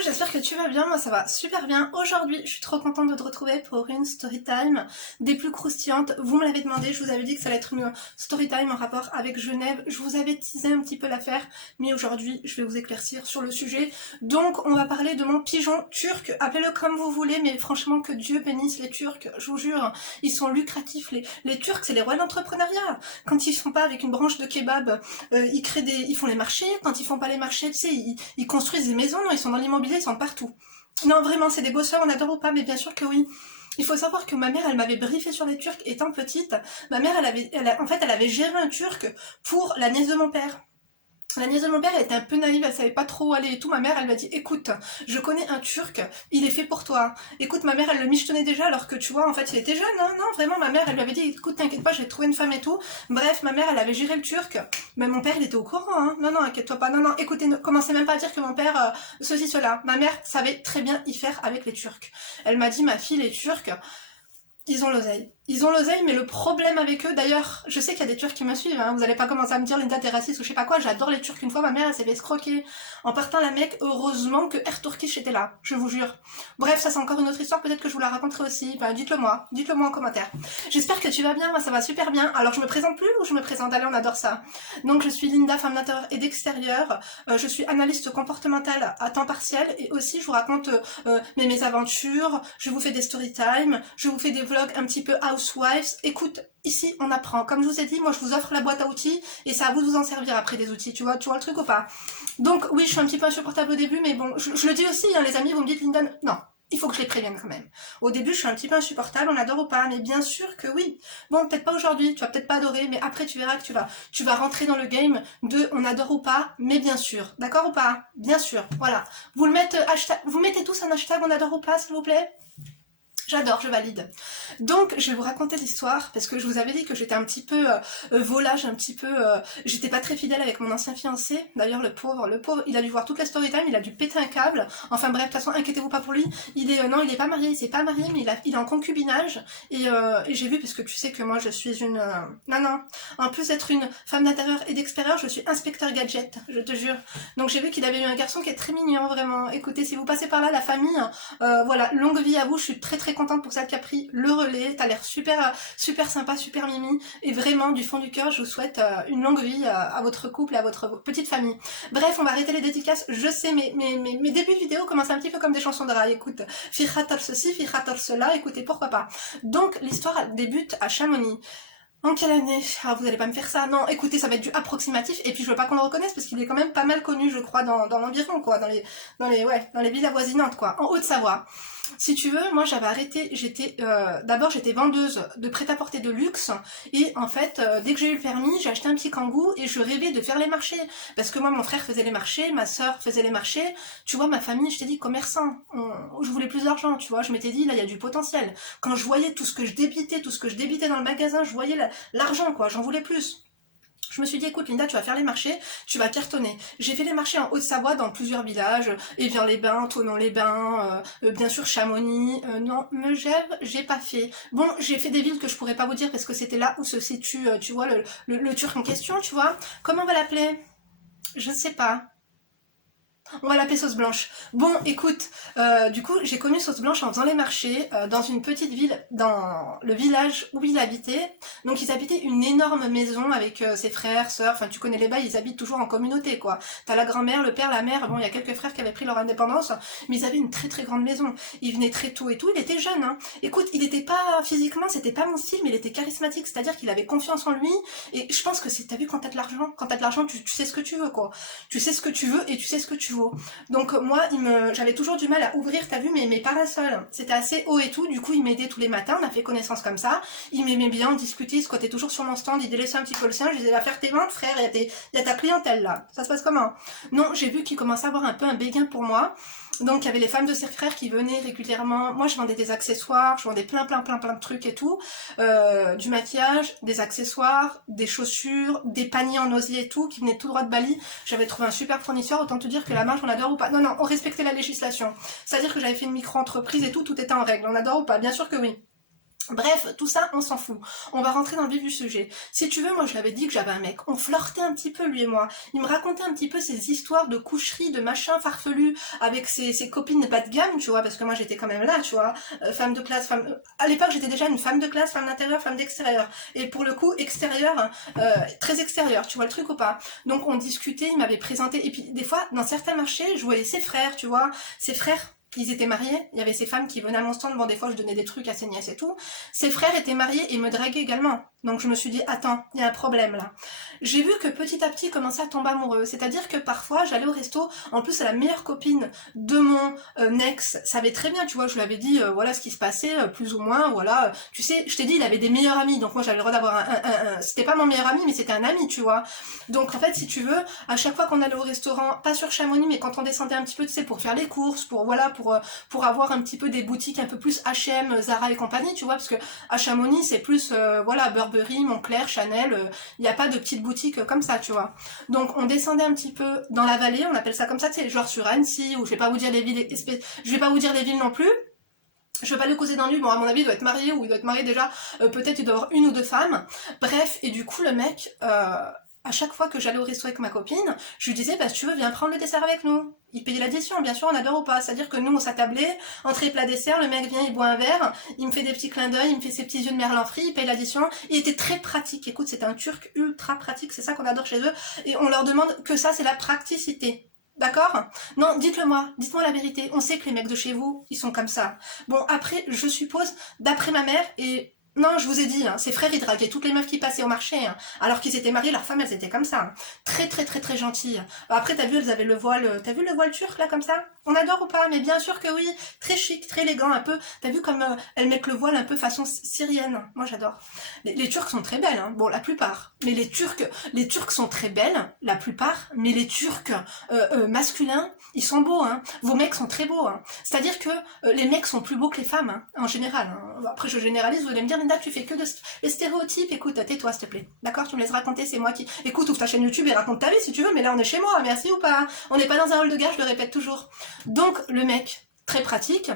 Coucou, j'espère que tu vas bien, moi ça va super bien. Aujourd'hui, je suis trop contente de te retrouver pour une story time des plus croustillantes. Vous me l'avez demandé, je vous avais dit que ça allait être une story time en rapport avec Genève. Je vous avais teasé un petit peu l'affaire, mais aujourd'hui, je vais vous éclaircir sur le sujet. Donc, on va parler de mon pigeon turc. Appelez-le comme vous voulez, mais franchement, que Dieu bénisse les Turcs. Je vous jure, ils sont lucratifs. Les Turcs, c'est les rois de l'entrepreneuriat. Quand ils font pas avec une branche de kebab, ils font les marchés. Quand ils font pas les marchés, tu sais, ils construisent des maisons, ils sont dans l'immobilier, ils sont partout. Non, vraiment, c'est des bosseurs, on adore ou pas, mais bien sûr que oui. Il faut savoir que ma mère, elle m'avait briefé sur les Turcs étant petite. Ma mère, elle avait géré un Turc pour la nièce de mon père. La nièce de mon père, elle était un peu naïve, elle savait pas trop où aller et tout. Ma mère, elle lui a dit, écoute, je connais un Turc, il est fait pour toi. Écoute, ma mère, elle le michetonnait déjà alors que tu vois, en fait, il était jeune, hein. Non, vraiment, ma mère, elle lui avait dit, écoute, t'inquiète pas, je vais te trouver une femme et tout. Bref, ma mère, elle avait géré le Turc. Mais mon père, il était au courant, hein. Non, non, inquiète-toi pas. Non, non, écoutez, ne commencez même pas à dire que mon père, ceci, cela. Ma mère savait très bien y faire avec les Turcs. Elle m'a dit, ma fille, les Turcs, ils ont l'oseille. Ils ont l'oseille, mais le problème avec eux, d'ailleurs, je sais qu'il y a des Turcs qui me suivent, hein, vous allez pas commencer à me dire Linda t'es raciste ou je sais pas quoi, j'adore les Turcs. Une fois ma mère elle s'est fait escroquer en partant la Mecque, heureusement que Air Turkish était là, je vous jure. Bref, ça c'est encore une autre histoire, peut-être que je vous la raconterai aussi, ben, dites-le moi en commentaire. J'espère que tu vas bien, moi ça va super bien. Alors je me présente plus ou je me présente? Allez, on adore ça. Donc je suis Linda, femme d'intérieur et d'extérieur, je suis analyste comportementale à temps partiel et aussi je vous raconte mes mésaventures, je vous fais des story time, je vous fais des vlogs un petit peu housewives. Écoute, ici on apprend. Comme je vous ai dit, moi je vous offre la boîte à outils et c'est à vous de vous en servir après des outils. Tu vois le truc ou pas? Donc oui, je suis un petit peu insupportable au début, mais bon, je le dis aussi, hein, les amis, vous me dites Linda, non. Il faut que je les prévienne quand même. Au début, je suis un petit peu insupportable, on adore ou pas, mais bien sûr que oui. Bon, peut-être pas aujourd'hui, tu vas peut-être pas adorer, mais après tu verras que tu vas rentrer dans le game de on adore ou pas, mais bien sûr. D'accord ou pas? Bien sûr, voilà. Vous mettez tous un hashtag on adore ou pas, s'il vous plaît? J'adore, je valide. Donc, je vais vous raconter l'histoire, parce que je vous avais dit que j'étais un petit peu volage, un petit peu... j'étais pas très fidèle avec mon ancien fiancé. D'ailleurs, le pauvre, il a dû voir toute la story time, il a dû péter un câble. Enfin bref, de toute façon, inquiétez-vous pas pour lui. Non, il est pas marié, il s'est pas marié, mais il est en concubinage. Et j'ai vu, parce que tu sais que moi, je suis une... Non, en plus d'être une femme d'intérieur et d'extérieur, je suis inspecteur gadget, je te jure. Donc j'ai vu qu'il avait eu un garçon qui est très mignon, vraiment. Écoutez, si vous passez par là, la famille, voilà, longue vie à vous, je suis très contente pour celle qui a pris le relais, t'as l'air super sympa, super mimi, et vraiment du fond du cœur je vous souhaite une longue vie à votre couple et à votre petite famille. Bref, on va arrêter les dédicaces, je sais, mes débuts de vidéo commencent un petit peu comme des chansons de rail, écoute, Fichator ceci, Fichator cela, écoutez, pourquoi pas. Donc l'histoire débute à Chamonix. En quelle année? Ah, vous allez pas me faire ça. Non, écoutez, ça va être du approximatif, et puis je veux pas qu'on le reconnaisse, parce qu'il est quand même pas mal connu, je crois, dans l'environ, quoi, dans les villes avoisinantes, quoi, en Haute-Savoie. Si tu veux, moi j'avais arrêté, d'abord j'étais vendeuse de prêt-à-porter de luxe, et en fait, dès que j'ai eu le permis, j'ai acheté un petit kangou, et je rêvais de faire les marchés, parce que moi mon frère faisait les marchés, ma soeur faisait les marchés, tu vois, ma famille, je t'ai dit, commerçant, je voulais plus d'argent, tu vois, je m'étais dit, là il y a du potentiel. Quand je voyais tout ce que je débitais dans le magasin, je voyais l'argent, quoi, j'en voulais plus. Je me suis dit, écoute Linda, tu vas faire les marchés, tu vas cartonner. J'ai fait les marchés en Haute-Savoie dans plusieurs villages, Évian-les-Bains, Thonon-les-Bains, bien sûr Chamonix, non, Megève, j'ai pas fait. Bon, j'ai fait des villes que je pourrais pas vous dire parce que c'était là où se situe, tu vois, le Turc en question, tu vois. Comment on va l'appeler? Je ne sais pas. On va l'appeler sauce blanche. Bon, écoute, du coup, j'ai connu sauce blanche en faisant les marchés dans une petite ville, dans le village où il habitait. Donc, ils habitaient une énorme maison avec ses frères, sœurs. Enfin, tu connais les bails, ils habitent toujours en communauté, quoi. T'as la grand-mère, le père, la mère. Bon, il y a quelques frères qui avaient pris leur indépendance, mais ils avaient une très grande maison. Il venait très tôt et tout. Il était jeune, hein. Écoute, il était pas physiquement, c'était pas mon style, mais il était charismatique. C'est-à-dire qu'il avait confiance en lui. Et je pense que c'est, t'as vu, quand t'as de l'argent, tu sais ce que tu veux, quoi. Tu sais ce que tu veux et tu sais ce que tu vaux. Donc moi, j'avais toujours du mal à ouvrir, t'as vu, mes parasols. C'était assez haut et tout, du coup il m'aidait tous les matins, on a fait connaissance comme ça. Il m'aimait bien, on discutait, il squattait toujours sur mon stand, il délaissait un petit peu le sien, je disais, va faire tes ventes frère, il y a ta clientèle là, ça se passe comment? Non, j'ai vu qu'il commençait à avoir un peu un béguin pour moi. Donc il y avait les femmes de ses frères qui venaient régulièrement. Moi je vendais des accessoires, je vendais plein de trucs et tout. Du maquillage, des accessoires, des chaussures, des paniers en osier et tout, qui venaient tout droit de Bali. J'avais trouvé un super fournisseur, autant te dire que la marge on adore ou pas. Non, on respectait la législation. C'est-à-dire que j'avais fait une micro-entreprise et tout était en règle. On adore ou pas? Bien sûr que oui. Bref, tout ça, on s'en fout. On va rentrer dans le vif du sujet. Si tu veux, moi je l'avais dit que j'avais un mec. On flirtait un petit peu, lui et moi. Il me racontait un petit peu ses histoires de coucherie, de machin farfelu avec ses copines bas de gamme, tu vois, parce que moi j'étais quand même là, tu vois. Femme de classe, femme... À l'époque, j'étais déjà une femme de classe, femme d'intérieur, femme d'extérieur. Et pour le coup, extérieur, très extérieur, tu vois le truc ou pas? Donc on discutait, il m'avait présenté. Et puis des fois, dans certains marchés, je voyais ses frères, tu vois. Ses frères... Ils étaient mariés, il y avait ces femmes qui venaient à mon stand, bon des fois je donnais des trucs à ses nièces et tout. Ses frères étaient mariés et me draguaient également. Donc je me suis dit, attends, il y a un problème là. J'ai vu que petit à petit il commençait à tomber amoureux. C'est-à-dire que parfois j'allais au resto, en plus la meilleure copine de mon ex savait très bien, tu vois, je lui avais dit voilà ce qui se passait, plus ou moins, voilà. Tu sais, je t'ai dit, il avait des meilleurs amis, donc moi j'avais le droit d'avoir c'était pas mon meilleur ami, mais c'était un ami, tu vois. Donc en fait, si tu veux, à chaque fois qu'on allait au restaurant, pas sur Chamonix, mais quand on descendait un petit peu, tu sais, pour faire les courses, pour voilà, pour avoir un petit peu des boutiques un peu plus H&M, Zara et compagnie, tu vois, parce que à Chamonix, c'est plus, voilà, Burberry, Moncler, Chanel, il n'y a pas de petites boutiques comme ça, tu vois. Donc on descendait un petit peu dans la vallée, on appelle ça comme ça, tu sais, genre sur Annecy, ou je vais pas vous dire les villes, je vais pas vous dire les villes non plus, je vais pas le causer dans lui, bon à mon avis il doit être marié, ou il doit être marié déjà, peut-être il doit avoir une ou deux femmes, bref, et du coup le mec, à chaque fois que j'allais au resto avec ma copine, je lui disais, bah si tu veux, viens prendre le dessert avec nous. Il payait l'addition, bien sûr, on adore ou pas. C'est-à-dire que nous, on s'attablait, entrée, plat, dessert, le mec vient, il boit un verre, il me fait des petits clins d'œil, il me fait ses petits yeux de merlan frit, il paye l'addition. Il était très pratique. Écoute, c'est un Turc ultra pratique, c'est ça qu'on adore chez eux. Et on leur demande que ça, c'est la praticité. D'accord? Non, dites-le moi, dites-moi la vérité. On sait que les mecs de chez vous, ils sont comme ça. Bon, après, je suppose, d'après ma mère, et non, je vous ai dit, hein, ses frères ils draguaient toutes les meufs qui passaient au marché, hein, alors qu'ils étaient mariés, leurs femmes elles étaient comme ça, hein. Très très très très gentilles. Après t'as vu, elles avaient le voile, t'as vu le voile turc là comme ça? On adore ou pas? Mais bien sûr que oui, très chic, très élégant, un peu, t'as vu comme elles mettent le voile un peu façon syrienne, moi j'adore. Les Turcs sont très belles, hein. Bon la plupart, mais les Turcs sont très belles, la plupart, mais les Turcs masculins, ils sont beaux, hein. Vos mecs sont très beaux, hein. C'est-à-dire que les mecs sont plus beaux que les femmes, hein, en général, hein. Après je généralise, vous allez me dire Linda, tu fais que les stéréotypes, écoute, tais-toi s'il te plaît. D'accord, tu me laisses raconter, c'est moi qui... Écoute, ouvre ta chaîne YouTube et raconte ta vie si tu veux, mais là on est chez moi, merci ou pas? On n'est pas dans un hall de gare, je le répète toujours. Donc le mec, très pratique,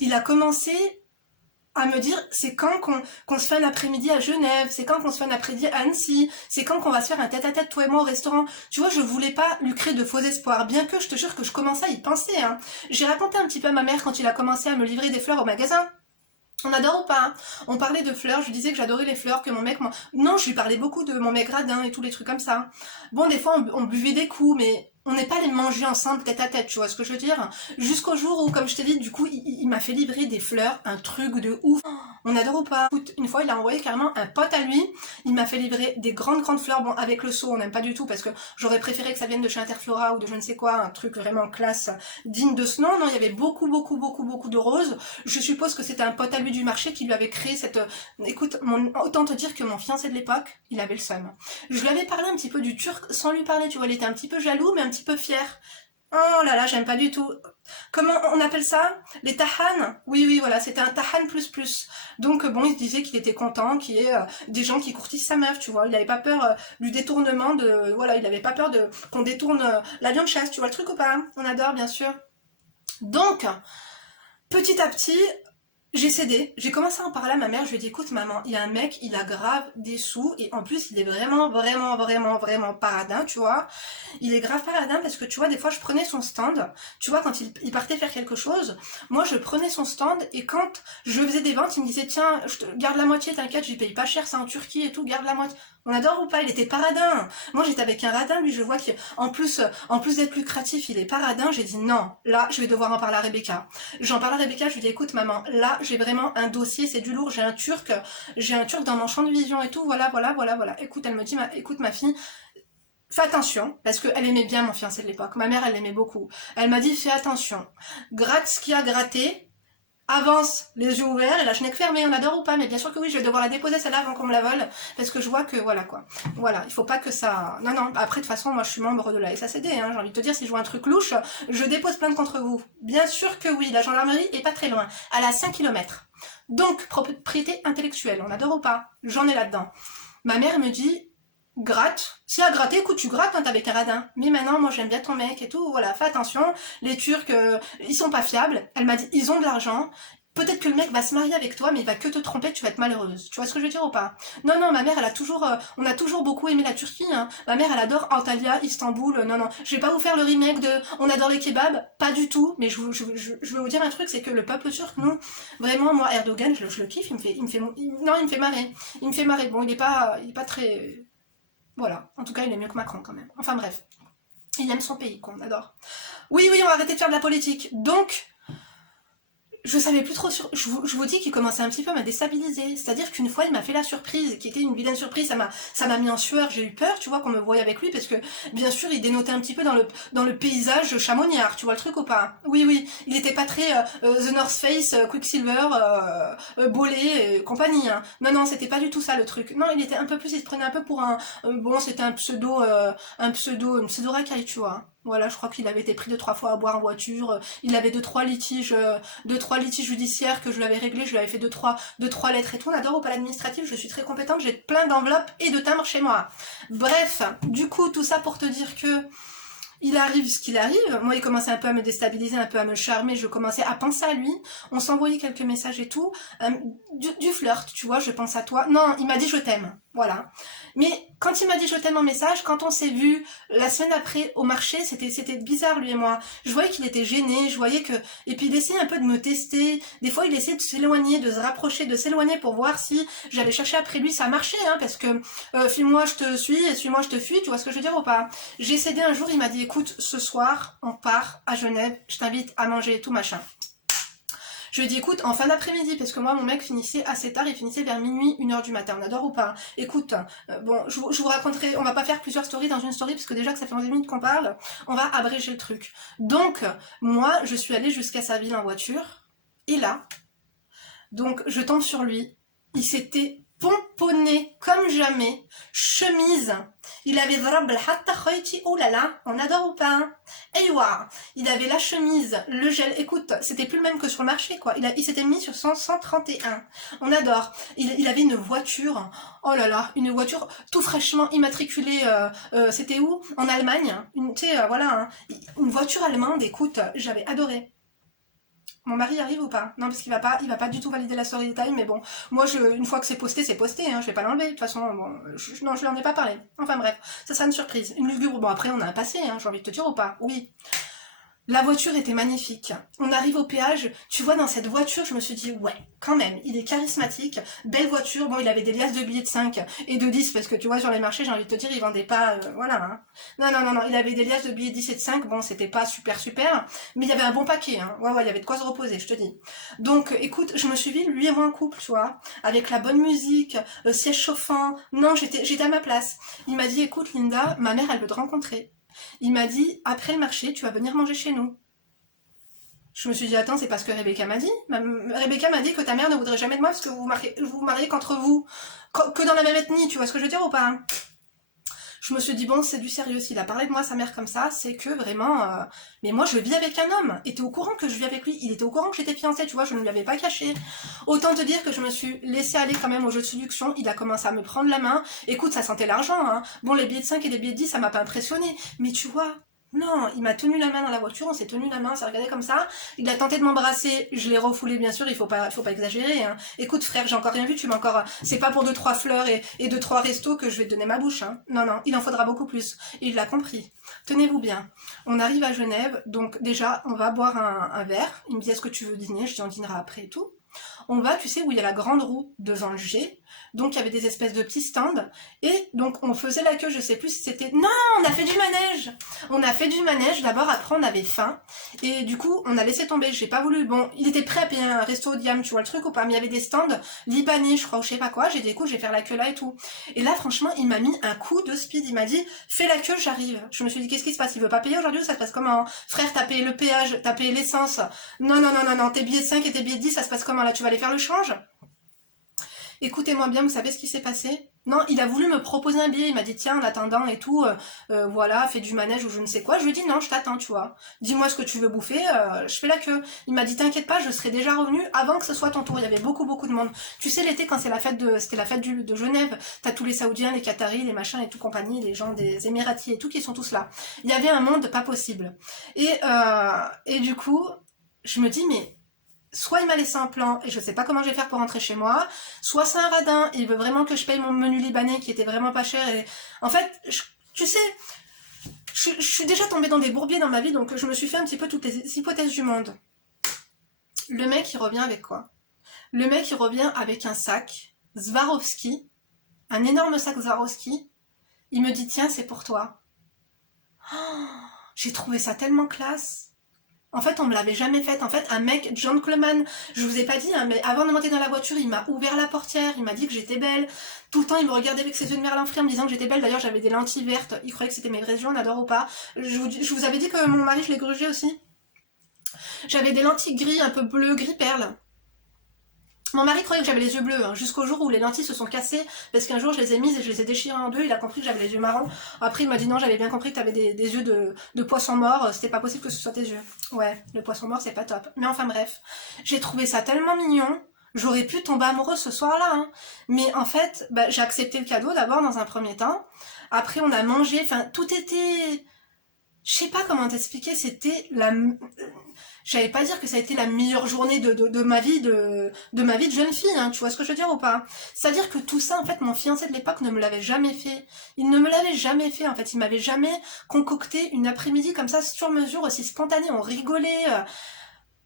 il a commencé à me dire c'est quand qu'on se fait un après-midi à Genève, c'est quand qu'on se fait un après-midi à Annecy, c'est quand qu'on va se faire un tête-à-tête toi et moi au restaurant. Tu vois, je voulais pas lui créer de faux espoirs, bien que je te jure que je commençais à y penser, hein. J'ai raconté un petit peu à ma mère quand il a commencé à me livrer des fleurs au magasin. On adore ou pas, hein? On parlait de fleurs, je lui disais que j'adorais les fleurs, que mon mec... Non, je lui parlais beaucoup de mon mec radin et tous les trucs comme ça. Bon, des fois, on buvait des coups, mais on n'est pas les manger ensemble tête à tête, tu vois ce que je veux dire? Jusqu'au jour où, comme je t'ai dit, du coup, il m'a fait livrer des fleurs, un truc de ouf. On adore ou pas? Une fois, il a envoyé carrément un pote à lui, il m'a fait livrer des grandes fleurs, bon, avec le seau, on n'aime pas du tout, parce que j'aurais préféré que ça vienne de chez Interflora ou de je ne sais quoi, un truc vraiment classe, digne de ce nom. Non, il y avait beaucoup de roses. Je suppose que c'était un pote à lui du marché qui lui avait créé cette... Écoute, autant te dire que mon fiancé de l'époque, il avait le seum. Je lui avais parlé un petit peu du turc sans lui parler, tu vois, il était un petit peu jaloux, mais un petit peu fier. Oh là là, j'aime pas du tout. Comment on appelle ça? Les tahan? Oui, voilà, c'était un tahan plus. Donc bon, il se disait qu'il était content qu'il y ait des gens qui courtisent sa meuf, tu vois. Il avait pas peur du détournement de... Voilà, il avait pas peur de qu'on détourne l'avion de chasse, tu vois le truc ou pas? On adore, bien sûr. Donc, petit à petit, j'ai cédé, j'ai commencé à en parler à ma mère, je lui ai dit écoute maman, il y a un mec, il a grave des sous et en plus il est vraiment paradin, tu vois. Il est grave paradin parce que tu vois, des fois je prenais son stand, tu vois, quand il partait faire quelque chose, moi je prenais son stand et quand je faisais des ventes, il me disait tiens, je te garde la moitié, t'inquiète, j'y paye pas cher, c'est en Turquie et tout, garde la moitié. On adore ou pas? Il était paradin. Moi j'étais avec un radin, lui je vois qu'en plus d'être lucratif, il est paradin. J'ai dit non, là je vais devoir en parler à Rebecca. J'en parle à Rebecca, je lui dis écoute maman, là j'ai vraiment un dossier, c'est du lourd, j'ai un turc dans mon champ de vision et tout, voilà. Écoute, elle me dit écoute ma fille, fais attention, parce qu'elle aimait bien mon fiancé de l'époque, ma mère elle l'aimait beaucoup. Elle m'a dit fais attention, gratte ce qu'il y a gratté, avance les yeux ouverts et la schneck fermée, on adore ou pas? Mais bien sûr que oui, je vais devoir la déposer celle-là avant qu'on me la vole, parce que je vois que voilà quoi. Voilà, il faut pas que ça... Non, après de toute façon, moi je suis membre de la SACD, hein, j'ai envie de te dire, si je vois un truc louche, je dépose plainte contre vous. Bien sûr que oui, la gendarmerie est pas très loin, elle est à 5 km. Donc, propriété intellectuelle, on adore ou pas? J'en ai là-dedans. Ma mère me dit... Gratte, si à gratter, écoute, tu grattes, hein, t'es avec un radin. Mais maintenant, moi j'aime bien ton mec et tout, voilà, fais attention. Les Turcs, ils sont pas fiables. Elle m'a dit, ils ont de l'argent. peut-être que le mec va se marier avec toi, mais il va que te tromper, tu vas être malheureuse. Tu vois ce que je veux dire ou pas? Non, non, ma mère, elle a toujours, on a toujours beaucoup aimé la Turquie, hein. Ma mère, elle adore Antalya, Istanbul, non, non. Je vais pas vous faire le remake de On adore les kebabs, pas du tout, mais je vais vous dire un truc, c'est que le peuple turc, nous, vraiment, moi, Erdogan, je le kiffe, non, il me fait marrer. Il me fait marrer. Bon, il est pas très, voilà. En tout cas, il est mieux que Macron, quand même. Enfin, bref. Il aime son pays, qu'on adore. Oui, oui, on va arrêter de faire de la politique. Donc, je savais plus trop sur... Je vous dis qu'il commençait un petit peu à me déstabiliser. C'est-à-dire qu'une fois, il m'a fait la surprise, qui était une vilaine surprise. Ça m'a mis en sueur. J'ai eu peur, tu vois, qu'on me voie avec lui, parce que, bien sûr, il dénotait un petit peu dans le paysage chamoniard. Tu vois le truc ou pas? Oui, oui. Il était pas très The North Face, Quicksilver, Bollé, compagnie. Hein. Non, non, c'était pas du tout ça le truc. Non, il était un peu plus... Il se prenait un peu pour un... bon, c'était une pseudo racaille, tu vois. Voilà, je crois qu'il avait été pris 2-3 fois à boire en voiture. Il avait 2-3 litiges judiciaires que je lui avais réglés. Je lui avais fait 2-3 lettres et tout. On adore au palais administratif. Je suis très compétente. J'ai plein d'enveloppes et de timbres chez moi. Bref, du coup, tout ça pour te dire que il arrive ce qu'il arrive. Moi, il commençait un peu à me déstabiliser, un peu à me charmer. Je commençais à penser à lui. On s'envoyait quelques messages et tout. Du flirt, tu vois, je pense à toi. Non, il m'a dit je t'aime. Voilà. Mais quand il m'a dit je t'aime en message, quand on s'est vu la semaine après au marché, c'était bizarre lui et moi. Je voyais qu'il était gêné, je voyais que... Et puis il essayait un peu de me tester. Des fois il essayait de s'éloigner, de se rapprocher, de s'éloigner pour voir si j'allais chercher après lui. Ça marchait, hein, parce que fuis-moi je te suis et suis-moi je te fuis, tu vois ce que je veux dire ou pas? J'ai cédé un jour, il m'a dit écoute, ce soir on part à Genève, je t'invite à manger et tout machin. Je lui ai dit, écoute, en fin d'après-midi, parce que moi, mon mec finissait assez tard, il finissait vers minuit, 1h du matin. On adore ou pas? Écoute, bon, je vous raconterai, on va pas faire plusieurs stories dans une story, parce que déjà que ça fait 11 minutes qu'on parle, on va abréger le truc. Donc, moi, je suis allée jusqu'à sa ville en voiture, et là, donc, je tombe sur lui, il s'était pomponné comme jamais, chemise, il avait oh là là, on adore ou pas? Eywa, il avait la chemise, le gel, écoute, c'était plus le même que sur le marché quoi, il s'était mis sur son 131, on adore, il avait une voiture, oh là là, une voiture tout fraîchement immatriculée, c'était où? En Allemagne, tu sais, voilà, hein, une voiture allemande, écoute, j'avais adoré. Mon mari arrive ou pas? Non, parce qu'il va pas du tout valider la story time, mais bon, moi, une fois que c'est posté, hein, je vais pas l'enlever, de toute façon, bon, non, je lui en ai pas parlé. Enfin bref, ça sera une surprise, une lugubre, bon après on a un passé, hein, j'ai envie de te dire ou pas? Oui. La voiture était magnifique. On arrive au péage, tu vois, dans cette voiture, je me suis dit, ouais, quand même, il est charismatique, belle voiture, bon, il avait des liasses de billets de 5 et de 10, parce que tu vois, sur les marchés, j'ai envie de te dire, ils vendaient pas, voilà, hein. Non, non, non, non, il avait des liasses de billets de 10 et de 5, bon, c'était pas super, super, mais il y avait un bon paquet, hein. Ouais, ouais, il y avait de quoi se reposer, je te dis. Donc, écoute, je me suis vue, lui et moi en couple, tu vois, avec la bonne musique, siège chauffant, non, j'étais à ma place. Il m'a dit, écoute, Linda, ma mère, elle veut te rencontrer. Il m'a dit, après le marché, tu vas venir manger chez nous. Je me suis dit, attends, c'est pas ce que Rebecca m'a dit. Rebecca m'a dit que ta mère ne voudrait jamais de moi parce que vous vous mariez qu'entre vous. Que dans la même ethnie, tu vois ce que je veux dire ou pas? Je me suis dit, bon, c'est du sérieux. S'il a parlé de moi à sa mère comme ça, c'est que vraiment... Mais moi, je vis avec un homme. Et t'es au courant que je vis avec lui. Il était au courant que j'étais fiancée, tu vois, je ne lui avais pas caché. Autant te dire que je me suis laissée aller quand même au jeu de séduction. Il a commencé à me prendre la main. Écoute, ça sentait l'argent, hein. Bon, les billets de 5 et les billets de 10, ça m'a pas impressionné. Mais tu vois... Non, il m'a tenu la main dans la voiture, on s'est tenu la main, on s'est regardé comme ça. Il a tenté de m'embrasser, je l'ai refoulé bien sûr, il faut pas exagérer. Hein. Écoute frère, j'ai encore rien vu, tu m'as encore... C'est pas pour 2-3 fleurs et 2-3 restos que je vais te donner ma bouche. Hein. Non, non, il en faudra beaucoup plus. Et il l'a compris. Tenez-vous bien. On arrive à Genève, donc déjà, on va boire un verre. Il me dit, est-ce que tu veux dîner? Je dis, on dînera après et tout. On va, tu sais, où il y a la grande roue devant le G. Donc, il y avait des espèces de petits stands. Et donc, on faisait la queue, je sais plus si c'était... Non, on a fait du manège. On a fait du manège. D'abord, après, on avait faim. Et du coup, on a laissé tomber. J'ai pas voulu... Bon, il était prêt à payer un resto haut de gamme, tu vois le truc ou pas? Mais il y avait des stands libanais, je crois, ou je sais pas quoi. J'ai dit, écoute, je vais faire la queue là et tout. Et là, franchement, il m'a mis un coup de speed. Il m'a dit, fais la queue, j'arrive. Je me suis dit, qu'est-ce qui se passe? Il veut pas payer aujourd'hui ou ça se passe comment? Frère, t'as payé le péage, t'as payé l'essence. Non, non, non, non, non. Tes billets de 5 et tes billets de 10, ça se passe comment là? Tu vas aller faire le change? Écoutez-moi bien, vous savez ce qui s'est passé? Non, il a voulu me proposer un billet, il m'a dit tiens en attendant et tout, voilà, fais du manège ou je ne sais quoi. Je lui ai dit non, je t'attends, tu vois. Dis-moi ce que tu veux bouffer, je fais la queue. Il m'a dit t'inquiète pas, je serai déjà revenu avant que ce soit ton tour. Il y avait beaucoup de monde. Tu sais l'été quand c'était la fête de Genève, t'as tous les Saoudiens, les Qataris, les machins et tout compagnie, les gens des Émiratis et tout qui sont tous là. Il y avait un monde pas possible. Et du coup, je me dis mais soit il m'a laissé un plan et je sais pas comment je vais faire pour rentrer chez moi, soit c'est un radin, il veut vraiment que je paye mon menu libanais qui était vraiment pas cher et en fait, tu sais, je suis déjà tombée dans des bourbiers dans ma vie, donc je me suis fait un petit peu toutes les hypothèses du monde. Le mec il revient avec quoi? Le mec il revient avec un sac Swarovski, un énorme sac Swarovski, il me dit tiens c'est pour toi. Oh, j'ai trouvé ça tellement classe. En fait, on me l'avait jamais fait. En fait, un mec, gentleman, je vous ai pas dit, hein, mais avant de monter dans la voiture, il m'a ouvert la portière, il m'a dit que j'étais belle. Tout le temps, il me regardait avec ses yeux de merlan frit en me disant que j'étais belle. D'ailleurs, j'avais des lentilles vertes. Il croyait que c'était mes vrais yeux, on adore ou pas. Je vous avais dit que mon mari, je l'ai grugé aussi. J'avais des lentilles gris, un peu bleu, gris perle. Mon mari croyait que j'avais les yeux bleus, hein, jusqu'au jour où les lentilles se sont cassées, parce qu'un jour je les ai mises et je les ai déchirées en deux, il a compris que j'avais les yeux marrons. Après il m'a dit non, j'avais bien compris que t'avais des yeux de poisson mort, c'était pas possible que ce soit tes yeux. Ouais, le poisson mort c'est pas top. Mais enfin bref, j'ai trouvé ça tellement mignon, j'aurais pu tomber amoureuse ce soir-là, hein. Mais en fait, bah, j'ai accepté le cadeau d'abord dans un premier temps, après on a mangé, enfin tout était... Je sais pas comment t'expliquer, c'était la... J'allais pas dire que ça a été la meilleure journée de ma vie de ma vie de jeune fille, hein, tu vois ce que je veux dire ou pas? C'est-à-dire que tout ça, en fait, mon fiancé de l'époque ne me l'avait jamais fait. Il ne me l'avait jamais fait, en fait. Il m'avait jamais concocté une après-midi comme ça, sur mesure, aussi spontanée, on rigolait.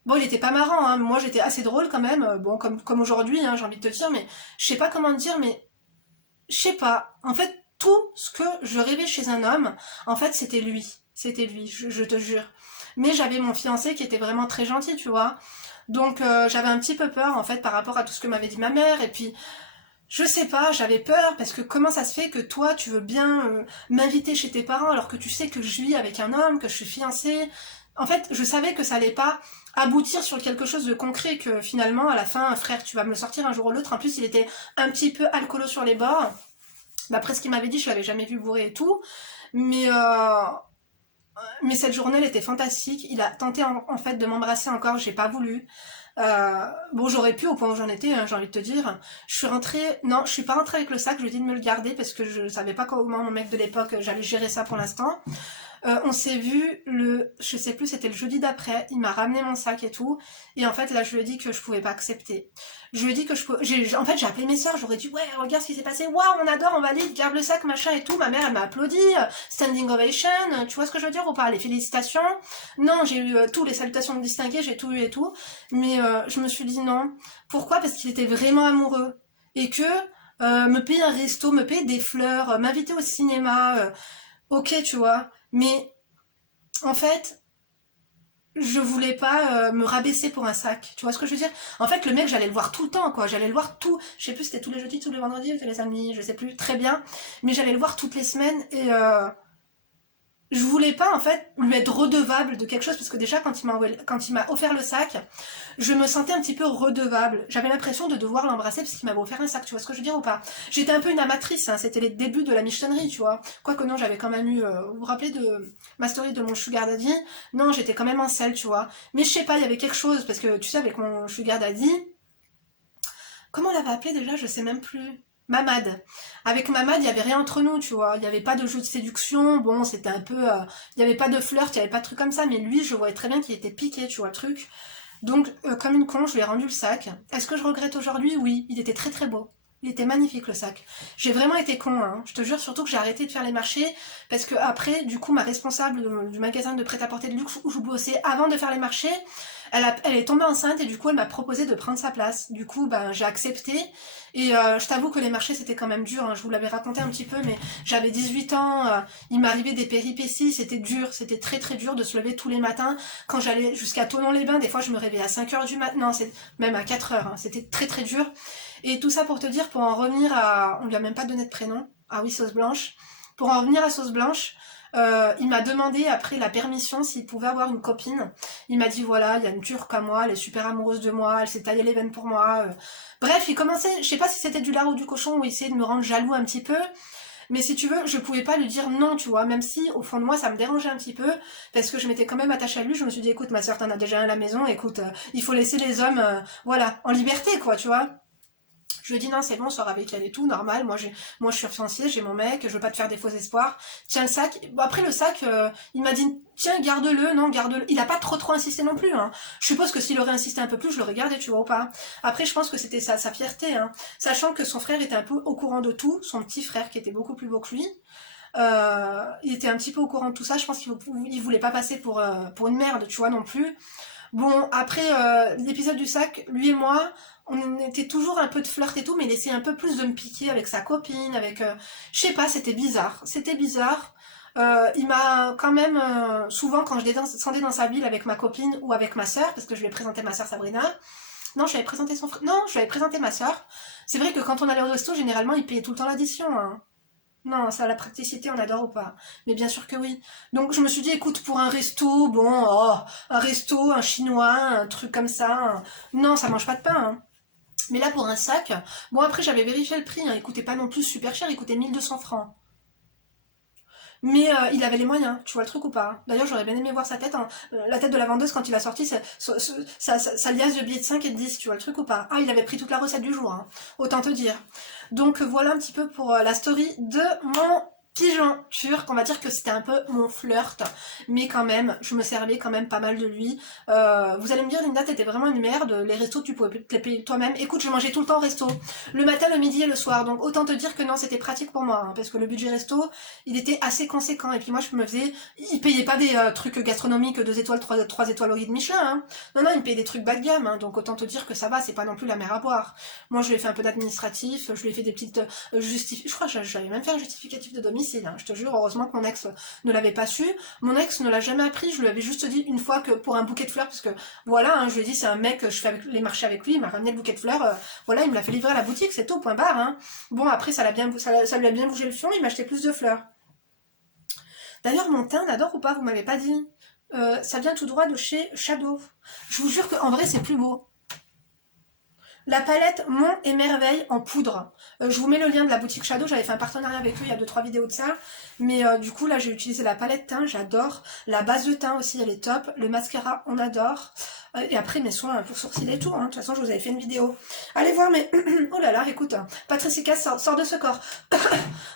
Bon, il était pas marrant, hein. Moi j'étais assez drôle quand même, bon, comme aujourd'hui, hein, j'ai envie de te dire, mais je sais pas comment te dire, mais je sais pas. En fait, tout ce que je rêvais chez un homme, en fait, c'était lui. C'était lui, je te jure. Mais j'avais mon fiancé qui était vraiment très gentil, tu vois. Donc j'avais un petit peu peur, en fait, par rapport à tout ce que m'avait dit ma mère. Et puis, je sais pas, j'avais peur parce que comment ça se fait que toi, tu veux bien m'inviter chez tes parents alors que tu sais que je vis avec un homme, que je suis fiancée. En fait, je savais que ça allait pas aboutir sur quelque chose de concret, que finalement, à la fin, frère, tu vas me le sortir un jour ou l'autre. En plus, il était un petit peu alcoolo sur les bords. D'après ce qu'il m'avait dit, je l'avais jamais vu bourré et tout. Mais, euh, mais cette journée, elle était fantastique. Il a tenté en fait de m'embrasser encore, j'ai pas voulu. Bon, j'aurais pu au point où j'en étais, hein, j'ai envie de te dire. Je suis rentrée, non, je suis pas rentrée avec le sac, je lui ai dit de me le garder parce que je savais pas comment mon mec de l'époque, j'allais gérer ça pour l'instant. On s'est vu je sais plus, c'était le jeudi d'après, il m'a ramené mon sac et tout, et en fait là je lui ai dit que je pouvais pas accepter. Je lui ai dit que en fait j'ai appelé mes soeurs, j'aurais dit ouais regarde ce qui s'est passé, waouh on adore, on valide, garde le sac machin et tout, ma mère elle m'a applaudi, standing ovation, tu vois ce que je veux dire ou pas, les félicitations. Non j'ai eu tous les salutations de distinguer, j'ai tout eu et tout, mais je me suis dit non. Pourquoi? Parce qu'il était vraiment amoureux, et que me payer un resto, me payer des fleurs, m'inviter au cinéma, ok tu vois. Mais en fait, je voulais pas me rabaisser pour un sac. Tu vois ce que je veux dire? En fait, le mec, j'allais le voir tout le temps, quoi. J'allais le voir tout. Je sais plus, c'était tous les jeudis, tous les vendredis, ou tous les samedis, je sais plus très bien. Mais j'allais le voir toutes les semaines et je voulais pas en fait lui être redevable de quelque chose parce que déjà quand il m'a offert le sac, je me sentais un petit peu redevable. J'avais l'impression de devoir l'embrasser parce qu'il m'avait offert un sac, tu vois ce que je veux dire ou pas? J'étais un peu une amatrice, hein, c'était les débuts de la michetonnerie, tu vois. Quoique non, j'avais quand même eu, vous vous rappelez de ma story de mon sugar daddy? Non, j'étais quand même en selle, tu vois. Mais je sais pas, il y avait quelque chose parce que tu sais avec mon sugar daddy, comment on l'avait appelé déjà? Je sais même plus. Mamad. Avec Mamad, il y avait rien entre nous, tu vois. Il y avait pas de jeu de séduction. Bon, c'était un peu, il y avait pas de flirt, il y avait pas de truc comme ça. Mais lui, je voyais très bien qu'il était piqué, tu vois, le truc. Donc, comme une con, je lui ai rendu le sac. Est-ce que je regrette aujourd'hui? Oui. Il était très très beau. Il était magnifique le sac. J'ai vraiment été con, hein. Je te jure surtout que j'ai arrêté de faire les marchés parce que après, du coup, ma responsable du magasin de prêt-à-porter de luxe où je bossais avant de faire les marchés, elle est tombée enceinte et du coup, elle m'a proposé de prendre sa place. Du coup, ben, j'ai accepté. Et je t'avoue que les marchés, c'était quand même dur, hein. Je vous l'avais raconté un petit peu, mais j'avais 18 ans, il m'arrivait des péripéties, c'était dur, c'était très très dur de se lever tous les matins. Quand j'allais jusqu'à Thonon-les-Bains, des fois je me réveillais à 5 heures du matin, non, c'est même à 4 heures, hein. C'était très très dur. Et tout ça pour te dire, pour en revenir à... On lui a même pas donné de prénom. Ah oui, Sauce Blanche. Pour en revenir à Sauce Blanche, il m'a demandé après la permission s'il pouvait avoir une copine. Il m'a dit voilà, il y a une turque à moi, elle est super amoureuse de moi, elle s'est taillée les veines pour moi. Bref, il commençait, je sais pas si c'était du lard ou du cochon ou il essayait de me rendre jaloux un petit peu. Mais si tu veux, je pouvais pas lui dire non, tu vois, même si au fond de moi ça me dérangeait un petit peu, parce que je m'étais quand même attachée à lui, je me suis dit écoute ma soeur t'en as déjà un à la maison, écoute, il faut laisser les hommes, voilà, en liberté quoi, tu vois. Je lui ai dit non, c'est bon, sors avec elle et tout, normal. Moi je suis fiancée, j'ai mon mec, je veux pas te faire des faux espoirs. Tiens le sac. Bon, après le sac, il m'a dit tiens, garde-le, non, garde-le. Il a pas trop insisté non plus, hein. Je suppose que s'il aurait insisté un peu plus, je l'aurais gardé, tu vois ou pas. Après, je pense que c'était sa fierté, hein. Sachant que son frère était un peu au courant de tout, son petit frère qui était beaucoup plus beau que lui. Il était un petit peu au courant de tout ça, je pense qu'il voulait pas passer pour une merde, tu vois, non plus. Bon, après l'épisode du sac, lui et moi, on était toujours un peu de flirt et tout, mais il essayait un peu plus de me piquer avec sa copine, avec... je sais pas, c'était bizarre. C'était bizarre. Il m'a quand même, souvent quand je descendais dans sa ville avec ma copine ou avec ma soeur, parce que je lui ai présenté ma soeur Sabrina, non, je lui avais présenté son frère, non, je lui avais présenté ma soeur. C'est vrai que quand on allait au resto, généralement, il payait tout le temps l'addition, hein. Non, ça, la praticité, on adore ou pas? Mais bien sûr que oui. Donc je me suis dit, écoute, pour un resto, bon, oh, un resto, un chinois, un truc comme ça, non, ça mange pas de pain, hein. Mais là, pour un sac, bon, après, j'avais vérifié le prix, hein, il coûtait pas non plus super cher, il coûtait 1200 francs. Mais il avait les moyens, tu vois le truc ou pas? D'ailleurs, j'aurais bien aimé voir sa tête, hein, la tête de la vendeuse quand il a sorti sa liasse de billets de 5 et de 10, tu vois le truc ou pas? Ah, il avait pris toute la recette du jour, hein, autant te dire. Donc voilà un petit peu pour la story de mon pigeon turc. On va dire que c'était un peu mon flirt, mais quand même, je me servais quand même pas mal de lui. Vous allez me dire, Linda, t'étais vraiment une merde, les restos, tu pouvais te les payer toi-même. Écoute, je mangeais tout le temps au resto, le matin, le midi et le soir, donc autant te dire que non, c'était pratique pour moi, hein, parce que le budget resto, il était assez conséquent, et puis moi, je me faisais... Il payait pas des trucs gastronomiques 2 étoiles, 3 étoiles au guide Michelin, hein. Non, non, il me payait des trucs bas de gamme, hein, donc autant te dire que ça va, c'est pas non plus la mer à boire. Moi, je lui ai fait un peu d'administratif, je lui ai fait des petites je crois que j'avais même fait un justificatif de domicile, hein, je te jure, heureusement que mon ex ne l'avait pas su. Mon ex ne l'a jamais appris, je lui avais juste dit une fois que pour un bouquet de fleurs, parce que voilà, hein, je lui ai dit c'est un mec, je fais les marchés avec lui, il m'a ramené le bouquet de fleurs, voilà, il me l'a fait livrer à la boutique, c'est tout, point barre, hein. Bon, après, ça lui a bien bougé le fion, il m'a acheté plus de fleurs. D'ailleurs, mon teint, on adore ou pas, vous m'avez pas dit. Ça vient tout droit de chez Shadow. Je vous jure qu'en vrai, c'est plus beau. La palette Mon et Merveille en poudre. Je vous mets le lien de la boutique Shadow, j'avais fait un partenariat avec eux il y a 2-3 vidéos de ça. Mais du coup là j'ai utilisé la palette teint, j'adore. La base de teint aussi elle est top. Le mascara on adore. Et après mes soins pour sourcils et tout, hein. De toute façon je vous avais fait une vidéo. Allez voir mais... oh là là écoute, Patricia Cass sort de ce corps.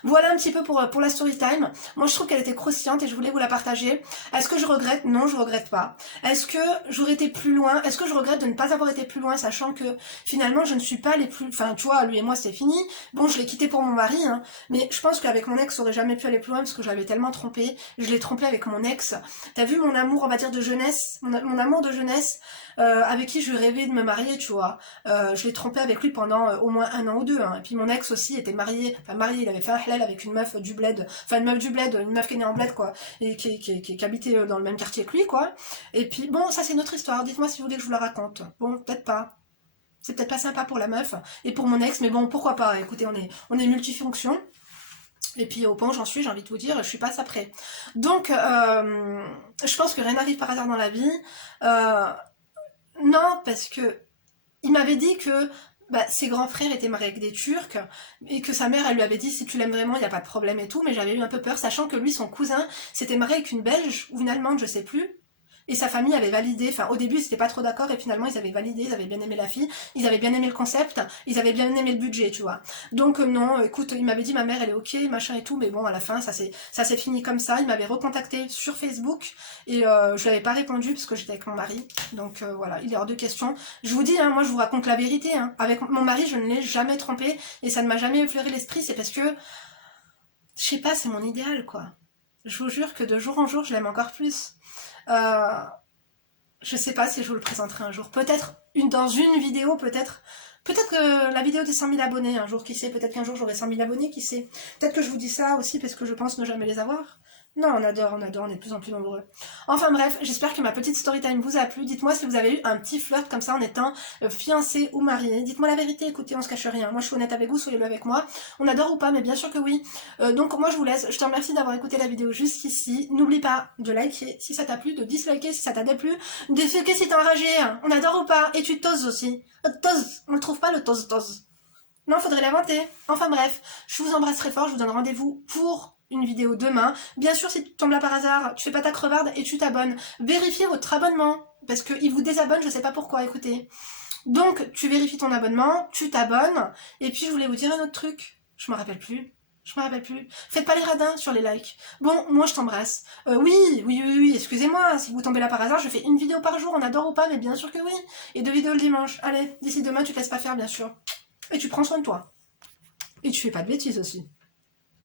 Voilà un petit peu pour la story time. Moi je trouve qu'elle était croustillante et je voulais vous la partager. Est-ce que je regrette? Non, je regrette pas. Est-ce que j'aurais été plus loin? Est-ce que je regrette de ne pas avoir été plus loin, sachant que finalement je ne suis pas allée plus... Enfin tu vois, lui et moi c'est fini. Bon, je l'ai quitté pour mon mari, hein. Mais je pense qu'avec mon ex, j'aurais jamais pu aller plus loin parce que je l'avais tellement trompé. Je l'ai trompé avec mon ex. T'as vu mon amour, on va dire, de jeunesse, mon amour de jeunesse, avec qui je rêvais de me marier, tu vois. Je l'ai trompé avec lui pendant au moins 1 an ou 2, hein. Et puis mon ex aussi était marié, il avait fait un halal avec une meuf du bled, enfin une meuf du bled, une meuf qui est née en bled, quoi, et qui habitait dans le même quartier que lui, quoi. Et puis bon, ça c'est notre histoire, dites-moi si vous voulez que je vous la raconte. Bon, peut-être pas. C'est peut-être pas sympa pour la meuf et pour mon ex, mais bon, pourquoi pas. Écoutez, on est multifonction. Et puis au point où j'en suis, j'ai envie de vous dire, je suis pas ça près. Donc, je pense que rien n'arrive par hasard dans la vie. Non, parce que il m'avait dit que ses grands frères étaient mariés avec des Turcs et que sa mère, elle lui avait dit si tu l'aimes vraiment, il n'y a pas de problème et tout. Mais j'avais eu un peu peur, sachant que lui, son cousin, s'était marié avec une Belge ou une Allemande, je sais plus. Et sa famille avait validé, enfin au début ils n'étaient pas trop d'accord et finalement ils avaient validé, ils avaient bien aimé la fille, ils avaient bien aimé le concept, ils avaient bien aimé le budget, tu vois. Donc non, écoute, il m'avait dit ma mère elle est ok, machin et tout, mais bon à la fin ça s'est fini comme ça. Il m'avait recontacté sur Facebook et je lui avais pas répondu parce que j'étais avec mon mari. Donc voilà, il est hors de question. Je vous dis, hein, moi je vous raconte la vérité, hein. Avec mon mari je ne l'ai jamais trompé et ça ne m'a jamais effleuré l'esprit, c'est parce que, je sais pas, c'est mon idéal quoi. Je vous jure que de jour en jour je l'aime encore plus. Je sais pas si je vous le présenterai un jour. Peut-être dans une vidéo, peut-être que la vidéo des 100 000 abonnés un jour, qui sait. Peut-être qu'un jour j'aurai 100 000 abonnés, qui sait. Peut-être que je vous dis ça aussi parce que je pense ne jamais les avoir. Non, on adore, on est de plus en plus nombreux. Enfin bref, j'espère que ma petite story time vous a plu. Dites-moi si vous avez eu un petit flirt comme ça en étant fiancé ou marié. Dites-moi la vérité, écoutez, on se cache rien. Moi je suis honnête avec vous, soyez-le avec moi. On adore ou pas, mais bien sûr que oui. Donc moi je vous laisse. Je te remercie d'avoir écouté la vidéo jusqu'ici. N'oublie pas de liker si ça t'a plu, de disliker si ça t'a déplu, de fucker si t'es enragé. On adore ou pas. Et tu toses aussi. Tose, on le trouve pas le tose. Non, faudrait l'inventer. Enfin bref, je vous embrasse très fort, je vous donne rendez-vous pour une vidéo demain. Bien sûr, si tu tombes là par hasard, tu fais pas ta crevarde et tu t'abonnes. Vérifiez votre abonnement, parce qu'il vous désabonne, je sais pas pourquoi, écoutez. Donc, tu vérifies ton abonnement, tu t'abonnes, et puis je voulais vous dire un autre truc. Je me rappelle plus. Faites pas les radins sur les likes. Bon, moi je t'embrasse. Oui, excusez-moi, si vous tombez là par hasard, je fais une vidéo par jour, on adore ou pas, mais bien sûr que oui. Et 2 vidéos le dimanche. Allez, d'ici demain, tu te laisses pas faire, bien sûr. Et tu prends soin de toi. Et tu fais pas de bêtises aussi.